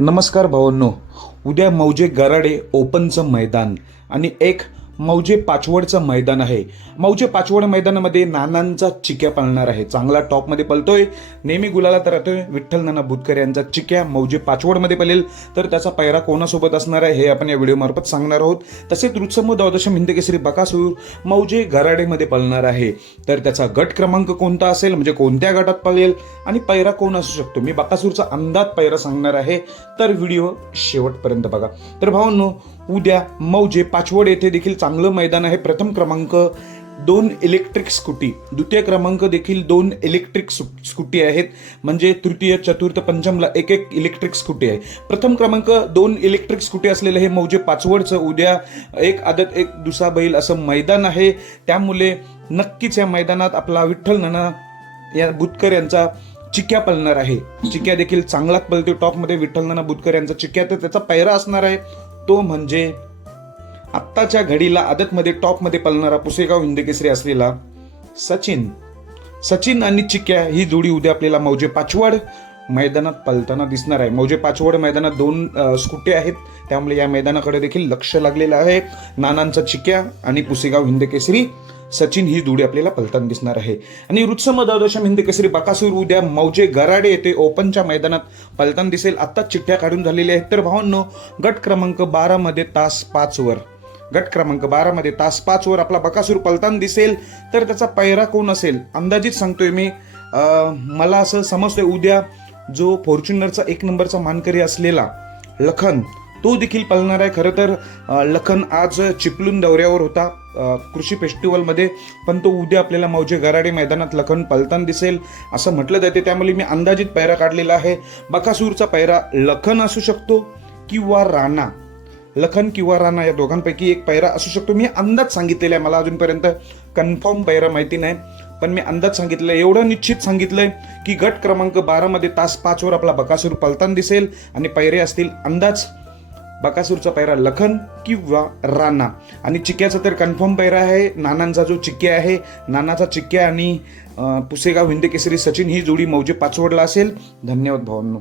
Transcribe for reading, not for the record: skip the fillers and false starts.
नमस्कार भावांनो. उद्या मौजे गराडे ओपनचं मैदान आणि एक मौजे पाचवडचं मैदान आहे. मौजे पाचवड मैदानामध्ये नानांचा चिक्या पळणार आहे. चांगला टॉपमध्ये पळतोय, नेहमी गुलालात राहतोय. विठ्ठल नाना बुतकर यांचा चिक्या मौजे पाचवडमध्ये पळेल. तर त्याचा पैरा कोणासोबत असणार आहे हे आपण या व्हिडिओमार्फत सांगणार आहोत. तसेच रुत्सम द्वादशम हिंदकेसरी बकासूर मौजे गराडेमध्ये पळणार आहे. तर त्याचा गट क्रमांक कोणता असेल, म्हणजे कोणत्या गटात पळेल आणि पैरा कोण असू शकतो, मी बकासूरचा अंदाज पैरा सांगणार आहे. तर व्हिडिओ शेवटपर्यंत बघा. तर भावांनो, उद्या मौजे पाचवड येथे देखील चांगलं मैदान आहे. प्रथम क्रमांक 2 इलेक्ट्रिक स्कूटी, द्वितीय क्रमांक देखील 2 इलेक्ट्रिक स्कूटी आहेत. म्हणजे तृतीय चतुर्थ पंचमला एक एक इलेक्ट्रिक स्कूटी आहे. प्रथम क्रमांक 2 इलेक्ट्रिक स्कूटी असलेलं हे मौजे पाचवडचं उद्या एक आदत एक दुसरा बैल असं मैदान आहे. त्यामुळे नक्कीच या मैदानात आपला विठ्ठल नाना या बुतकर यांचा चिक्या पळणार आहे. चिक्या देखील चांगलाच पळतो टॉपमध्ये विठ्ठल नाना बुतकर यांचा चिक्या. तर त्याचा पैरा असणार आहे तो म्हणजे आत्ताच्या घडीला आदतमध्ये टॉपमध्ये पळणारा पुसेगाव हिंदकेसरी असलेला सचिन आणि चिक्या ही जोडी उद्या आपल्याला मौजे पाचवड मैदानात पळताना दिसणार आहे. मौजे पाचवड मैदानात 2 स्कूटे आहेत, त्यामुळे या मैदानाकडे देखील लक्ष लागलेलं आहे. नानांचा चिक्या आणि पुसेगाव हिंदकेसरी सचिन ही जोडी आपल्याला पळताना दिसणार आहे. आणि रुत्सम द्वादशम हिंदकेसरी बकासूर उद्या मौजे गराडे येथे ओपनच्या मैदानात पळताना दिसेल. आता चिठ्ठ्या काढून झालेल्या आहेत. तर भावांनो, गट क्रमांक 12 मध्ये तास 5 वर आपला बकासूर पळताना दिसेल. तर त्याचा पैरा कोण असेल अंदाजित सांगतोय मी. मला असं समजतंय उद्या जो फॉर्च्युनरचा 1 नंबरचा मानकरी असलेला लखन तो देखील पळणार आहे. खरं तर लखन आज चिपळूण दौऱ्यावर होता कृषी फेस्टिवलमध्ये, पण तो उद्या आपल्याला मौजे गराडे मैदानात लखन पळताना दिसेल असं म्हटलं जाते. त्यामुळे मी अंदाजित पैरा काढलेला आहे. बकासूरचा पैरा लखन असू शकतो किंवा राणा. लखन किंवा राणा या दोघांपैकी एक पैरा असू शकतो. मी अंदाज सांगितलेला आहे, मला अजूनपर्यंत कन्फर्म पैरा माहिती नाही, पण मी अंदाज सांगितलं. एवढं निश्चित सांगितलंय की गट क्रमांक 12 मध्ये तास 5 वर आपला बकासूर पळताना दिसेल आणि पैरे असतील अंदाज बकासूरचा पैरा लखन किंवा राणा. आणि चिक्याचा तर कन्फर्म पैरा आहे. नानांचा जो चिक्या आहे, नानाचा चिक्या आणि पुसेगाव हिंदकेसरी सचिन ही जोडी मौजे पाचवडला असेल. धन्यवाद भावांनो.